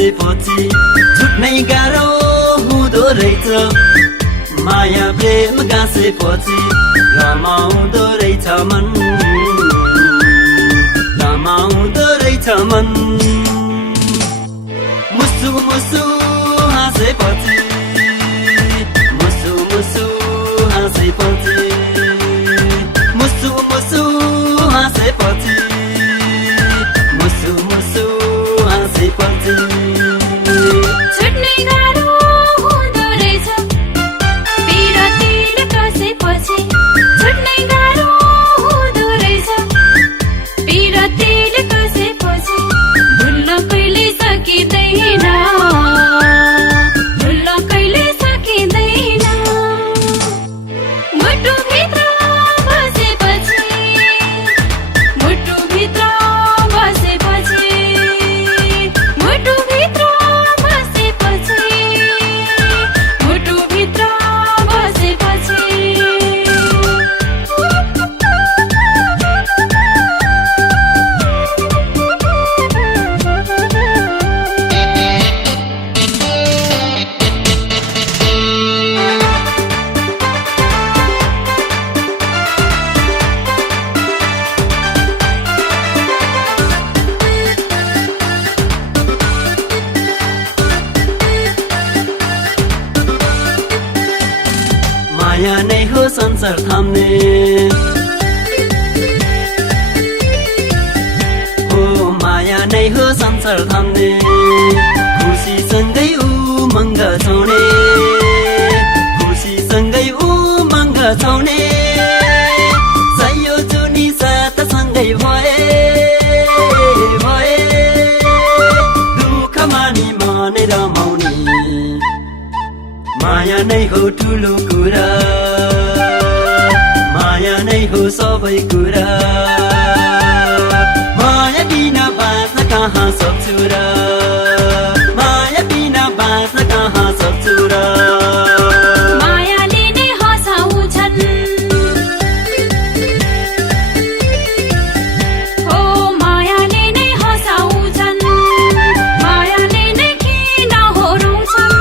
गाँसेपछि छुट्नै गाह्रो हुँदो रहेछ माया प्रेम गाँसेपछि रमाउँदो रहेछ मन रमाउँदो रहेछ मन मुसु मुसु हाँसेपछि मुसु मुसु हाँसेपछि मुसु मुसु हाँसेपछि मुसु मुसु हाँसेपछि छुट्नै गाह्रो हुँदो रहेछ पिरतीले कसेपछि छुट्नै गाह्रो हुँदो रहेछ पिरतीले कसेपछि भुल्न कहिले सकिँदैन भुल्न कहिले सकिँदैन मुटुभित्र बसेपछि मुटुभित्र बसेपछि मुटुभित्र बसेपछि मुटुभित्र बसेपछि माया नै हो संसार थाम्ने हो माया नै हो संसार थाम्ने खुसीसँगै उमङ्ग छाउने खुसीसँगै उमङ्ग छाउने सयो जुनी साथसँगै भए भए दुःख मानी माने रमाउने माया नै हो ठुलो कुरा माया नै हो सबै कुरा माया बिना बाँच्न कहाँ सक्छु र माया बिना बाँच्न कहाँ सक्छु र मायाले नै हँसाउँछन् हो मायाले नै हँसाउँछन् मायाले नै किन होरुन्छन्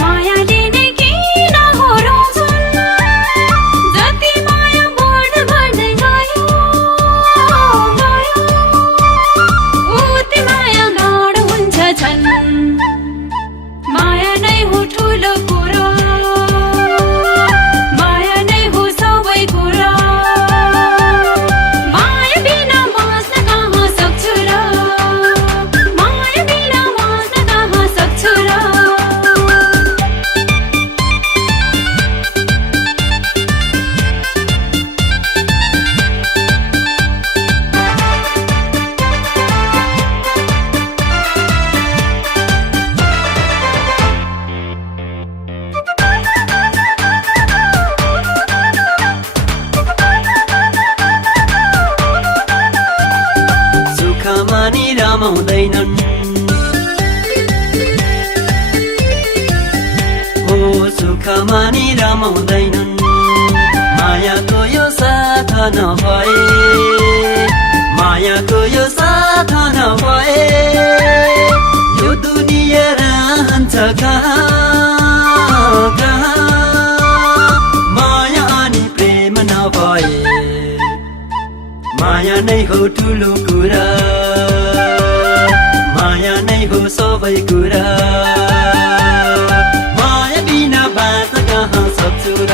मायाले नै किन होरुन्छन् जति माया बढ्दै बढ्दै गयो गयो उति माया गाढ हुन्छ झन् माया नै हो ठुलो कुरा माया नै हो सबै कुरा माया बिना बाँच्न कहाँ सक्छु र माया बिना बाँच्न कहाँ सक्छु र सुख मानी रमाउँदैनन् हो सुख मानी रमाउँदैनन् मायाको यो साथ नभए मायाको यो साथ नभए यो दुनिया रहन्छ कहाँ कहाँ माया अनि प्रेम नभए माया नै हो ठुलो कुरा माया नै हो सबै कुरा माया बिना बाँच्न कहाँ सक्छु र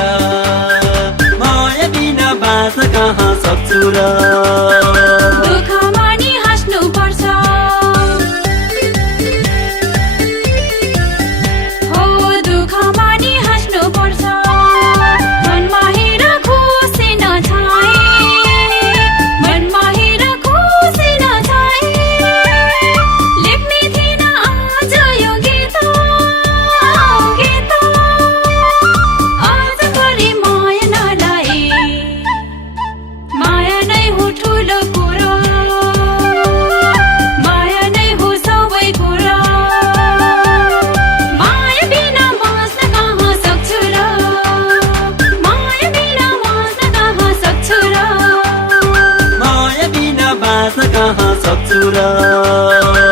माया बिना बाँच्न कहाँ सक्छु र दुःख मानी हाँस्नु पर्छ हो दुःख मानी हाँस्नु पर्छ मनमा हेर खुसी नछाए मनमा हेर खुसी नछाए लेख्ने थिएन आज यो गीत गीत आज गरी माया नलाए माया नै हो ठुलो कुरा माया नै हो सबै कुरा माया बिना बाँच्न कहाँ सक्छु र माया बिना बाँच्न कहाँ सक्छु र माया बिना बाँच्न कहाँ सक्छु र